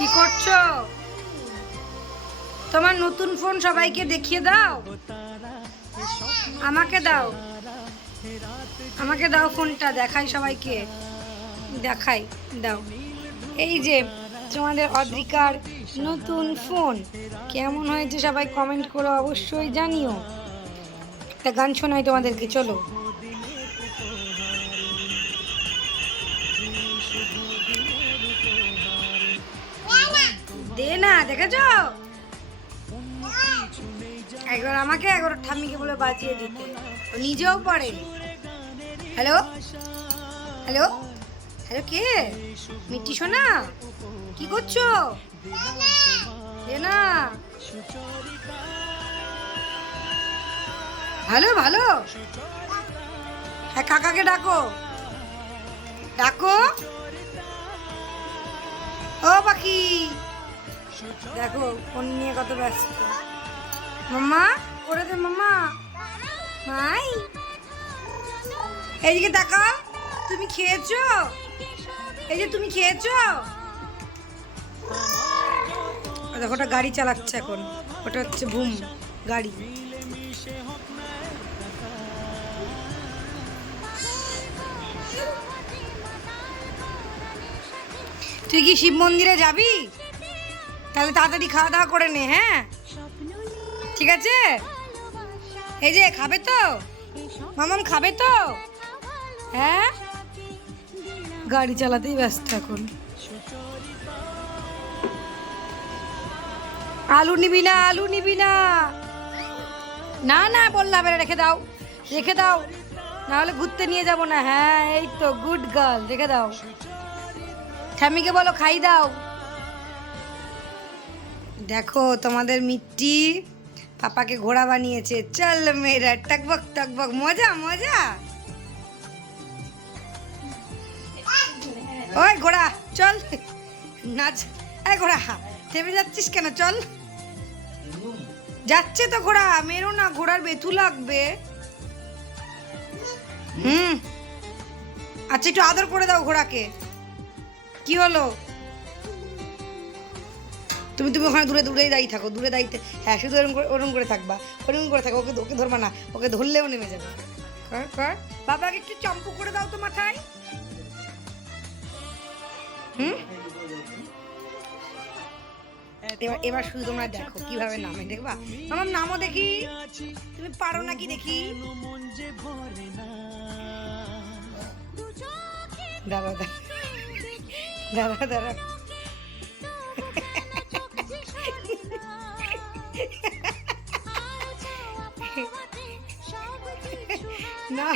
কি করছো? তোমার নতুন ফোন সবাইকে দেখিয়ে দাও। আমাকে দাও, আমাকে দাও ফোনটা, দেখাই সবাইকে, দেখাই, দাও। এই যে তোমাদের অদ্রিকার নতুন ফোন, কেমন হয়েছে সবাই কমেন্ট করো, অবশ্যই জানিও। একটা গান শোনাই তোমাদেরকে, চলো। দে না, দেখেছ? একবার আমাকে একবার ঠাম্মিকে বলে বাজিয়ে দিতে, নিজেও পড়ে। হ্যালো হ্যালো হ্যালো, কে? মিষ্টি সোনা, কি করছো? দে না। ভালো ভালো, হ্যাঁ কাকাকে ডাকো, ডাকো। ও পাখি, দেখো ফোন নিয়ে কত ব্যস্ত। মাম্মা করে দে, মাম্মা। মাই, এইদিকে তাকাও। তুমি খেয়েছো? এই যে তুমি খেয়েছো? দেখো ওটা গাড়ি চালাচ্ছে এখন, ওটা হচ্ছে বুম গাড়ি। তুই কি শিব মন্দিরে যাবি? তাহলে তাড়াতাড়ি খাওয়া দাওয়া করে নে, হ্যাঁ? ঠিক আছে। এই যে খাবে তো মামাম, খাবে তো? হ্যাঁ, গাড়ি চালাতেই ব্যস্ত এখন। আলু নিবি না, আলু নিবি না, না না বললাম, রেখে দাও, রেখে দাও, নাহলে ঘুরতে নিয়ে যাব না। হ্যাঁ এই তো গুড গার্ল, রেখে দাও। ঠাম্মিকে বলো খাই দাও। দেখো তোমাদের মিট্টি পাপাকে ঘোড়া বানিয়েছে। চল মেয়েরা, টকবক টকবক, মজা মজা। ওই ঘোড়া চল নাচ। এই ঘোড়া থেমে যাচ্ছিস কেন? চল। যাচ্ছে তো ঘোড়া, মেরো না, ঘোড়ার বেথু লাগবে। আচ্ছা একটু আদর করে দাও ঘোড়াকে। কি হলো? তুমি ওখানে দূরে দূরেই দাঁড়িয়ে থাকো, দূরে দাঁড়িয়ে। হ্যাঁ শুধু ওরম করে থাকবা, ওরম করে থাকো। ওকে ওকে ধরবা না, ওকে ধরলেও নেমে যাবে। কর কর, বাবাকে একটু চম্পু করে দাও তো মাথায়। এবার এবার শুধু তোমরা দেখো কিভাবে নামে, দেখবা? আমার নামও দেখি, তুমি পারো নাকি দেখি। দাঁড়া দাঁড়া দাঁড়া, না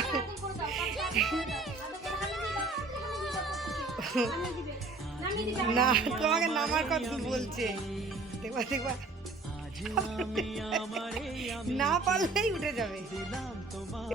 না, তোমাকে নামার কথা বলছে। দেখবা দেখবা, না পারলেই উঠে যাবে।